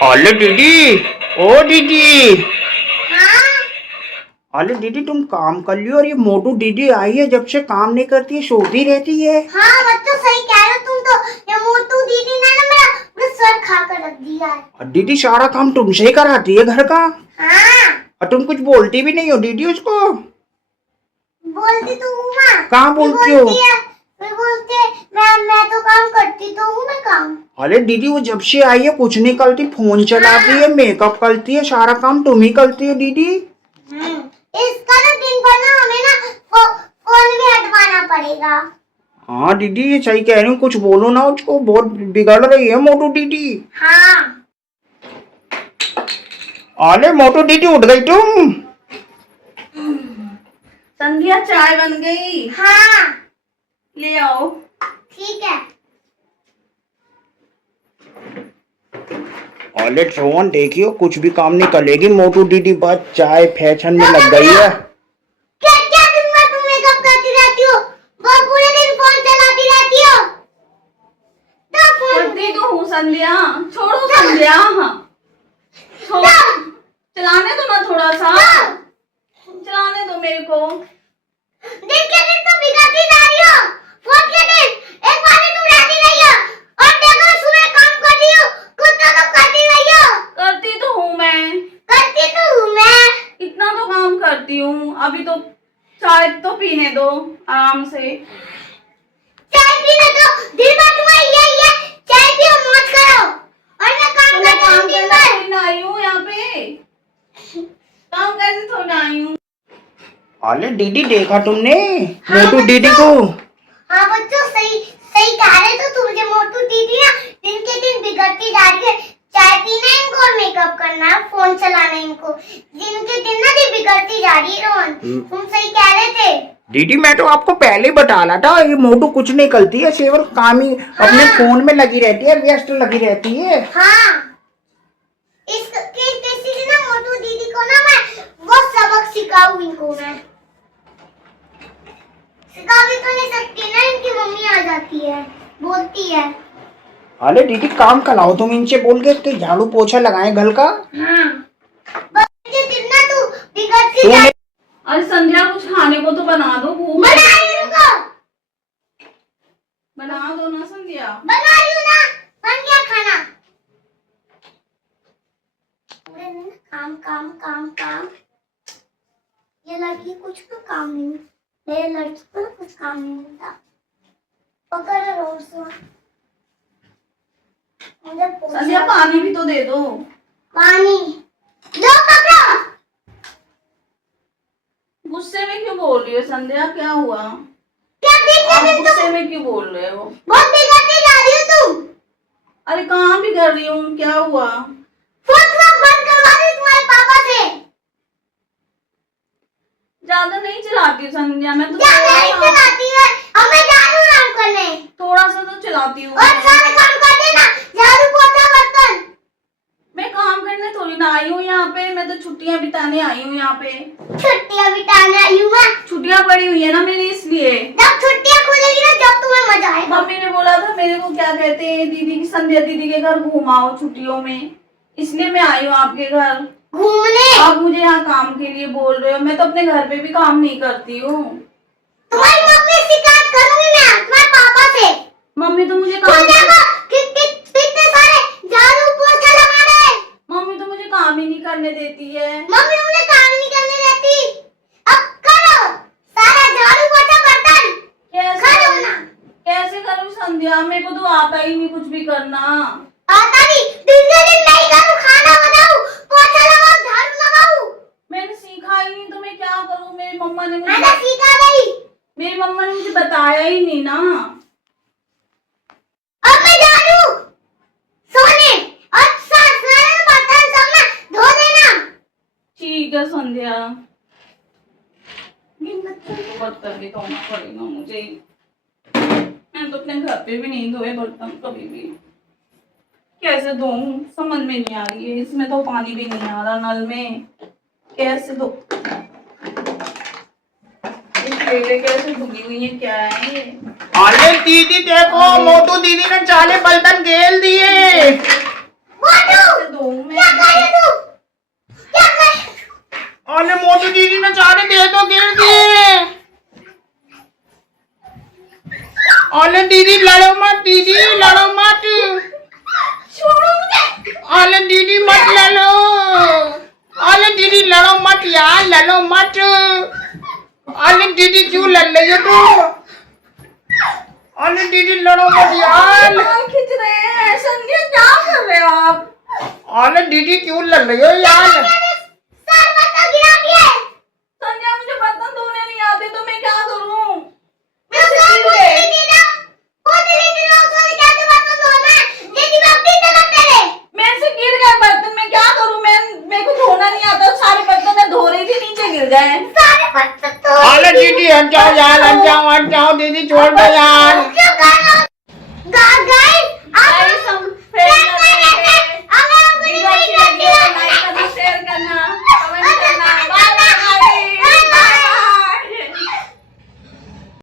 अरे दीदी, ओ दीदी। हाँ। अरे दीदी तुम काम कर लियो। और ये मोटू दीदी आई है, जब से काम नहीं करती है, सोती रहती है। हाँ बच्चों सही कह रहे हो तुम तो। ये मोटू दीदी ने ना मेरा पूरा सर खा कर रख दिया है। और दीदी सारा काम तुमसे ही कराती है घर का। हाँ। और तुम कुछ बोलती भी नहीं हो दीदी उसको। बोलती तो हूँ मैं। कहाँ बोलती हो? मैं बोलती है मैं तो काम करती तो हूँ मैं काम। अरे दीदी वो जब से आई है कुछ नहीं करती, फोन चलाती है, मेकअप करती है, सारा काम तुम ही करती हो दीदी। इसका ना दिन भर ना हमें ना फोन भी हटवाना पड़ेगा। हाँ दीदी ये सही कह रही हूँ, कुछ बोलो ना उसको, बहुत बिगड़ रही है मोटू दीदी। हाँ। अरे मोटू दीदी उठ गई तुम? संध्या चाय बन गई। हाँ ले आओ। ठीक है। अरे सोहन देखियो, कुछ भी काम नहीं करेगी मोटू दीदी, बस चाय फैशन में लग गई है। क्या क्या दिन भर तुम मेकअप करती रहती हो? वो पूरे दिन फोन चलाती रहती हो। तो फोन करती तो हूँ संध्या, छोड़ो संध्या। छोड़, चलाने दो ना थोड़ा सा, चलाने दो मेरे को। दिन के दिन तो बिगड़ती जा रही हो। फोन के दिन एक बार भी तुम रहती नहीं हो। और देखो सुबह काम कर रही हो, कुछ तो तुम करती नहीं हो। करती तो हूँ मैं, करती तो हूँ मैं। इतना तो काम करती हूँ। अभी तो चाय तो पीने दो आराम से। चाय पीने दो, दिन भर तुम्हारी यही है, चाय पियो मौज करो। और मैं काम तो मैं करती हूँ काम दिन करने भर। थोड़ी ना आई हूँ यहाँ पे, काम करने थोड़ी ना आई हूँ। अरे दीदी देखा तुमने हाँ, मोटू दीदी बच्चों। को? हाँ बच्चों सही सही कह रहे तो तुझे मोटू दीदी ना दिन के दिन बिगड़ती जा रही है। चाय पीना इनको और मेकअप करना है, फोन चलाना इनको। दिन के दिन ना ये बिगड़ती जा रही है रोहन। तुम सही कह रहे थे। दीदी मैं तो आपको पहले ही बता रहा था, ये मोटू कुछ नहीं करती है, केवल काम ही अपने फोन में लगी रहती है, व्यस्त लगी रहती है। हाँ किसी ना मोटू दीदी को ना मैं वो सबक सिखाऊं इनको मैं। सिखा भी तो नहीं सकती ना, इनकी मम्मी आ जाती है, बोलती है। अरे दीदी काम कराओ तुम इनसे बोल के, कि झाड़ू पोछा लगाए घर का। हाँ जितना तू बिगड़ती तूने जा। अरे संध्या कुछ खाने को तो बना दो, भूख बना लगी रही है। हूँ को। बना दो ना संध्या। बना रही हूँ ना, बन गया खाना। पूरे दिन काम काम काम काम। ये लड़की कुछ तो काम नहीं, मेरे लड़की को ना कुछ काम नहीं मिलता। पकड़ रोज संध्या पानी भी तो दे दो। पानी लो पकड़ो। गुस्से में क्यों बोल रही हो संध्या, क्या हुआ? क्या आप दिन गुस्से में क्यों बोल रहे हो? बहुत बिगड़ती जा रही हो तुम। अरे कहाँ भी कर रही हूँ, क्या हुआ? फोन बंद करवा दी तुम्हारे पापा से। ज्यादा नहीं चलाती संध्या, मैं तो क्या नहीं चलाती है, अब मैं जा रही हूँ आराम करने। थोड़ा सा तो चलाती हूँ। और सारे काम कर देना, झाड़ू पोछा बर्तन। मैं काम करने थोड़ी ना आई हूँ यहाँ पे, मैं तो छुट्टियाँ बिताने आई हूँ यहाँ पे। छुट्टियां बिताने आई हूँ मैं। छुट्टियाँ पड़ी हुई है ना मेरी, इसलिए। जब छुट्टियां खुलेगी ना जब तुम्हें मजा आएगा। मम्मी ने बोला था मेरे को, क्या कहते हैं, दीदी की, संध्या दीदी के घर घुमाओ छुट्टियों में, इसलिए मैं आई हूँ आपके घर घूमने। आप मुझे यहाँ काम के लिए बोल रहे हो, मैं तो अपने घर पे भी काम नहीं करती हूँ। तुम्हारी मम्मी से शिकायत करूंगी मैं तुम्हारे पापा से। मम्मी तो मुझे तुम काम देखो कितने सारे झाड़ू पोछा लगा रहे। मम्मी तो मुझे काम ही नहीं करने देती है। मम्मी मुझे काम नहीं करने देती। अब करो सारा झाड़ू पोछा बर्तन। कैसे करो करूं? ना। कैसे करूँ संध्या, मेरे को तो आता ही नहीं कुछ भी करना। आता नहीं, दिन के दिन नहीं करूँ, खाना बनाऊं, पोछा लगाऊं, झाड़ू लगाऊं। मैंने सीखा ही नहीं तो मैं क्या करूँ, मेरी मम्मा ने मैंने मुझे सीखा नहीं। मेरी मम्मा ने मुझे बताया ही नहीं ना। अब मैं जा रही हूँ सोने। और सारे बर्तन सब ना धो देना। ठीक है संध्या, बर्तन भी धोना पड़ेगा मुझे, मैं तो अपने घर पे भी नहीं धोए बर्तन कभी भी। कैसे धोऊं समझ में नहीं आ रही है, इसमें तो पानी भी नहीं आ रहा नल में, कैसे धो, ये प्लेटें कैसे धुली हुई है, क्या है ये? अरे दीदी देखो मोटू दीदी ने 40 बर्तन घेर दिए। कैसे धोऊं दीदी लड़ो मत, दीदी लड़ो मत। छोड़ो मुझे। अरे दीदी मत लड़ो, अरे दीदी लड़ो मत यार, लड़ो मत। अरे दीदी क्यों लड़ रही हो तू? अरे दीदी लड़ो मत यार। बाल खींच रहे हैं, संध्या क्या कर रहे हो आप? अरे दीदी क्यों लड़ रही हो यार? सर मत गिरा दिए। संध्या मुझे बर्तन धोने नहीं आते तो मैं क्या करूं? मैं सर बोल रही थी ना, बोल रही थी ना, उसको कैसे बर्तन धोना है? दीदी मैं अपनी तरफ तेरे। मेरे से गिर गए बर्तन, मैं क्या करूं? मेरे को धोना नहीं आता, सारे बर्तन मैं धो रही थी नीचे गिर गए। सारे बर्तन तो। अरे दीदी हट जाओ यार, हट जाओ दीदी, छोड़ दो यार। क्यों गाना? गाइस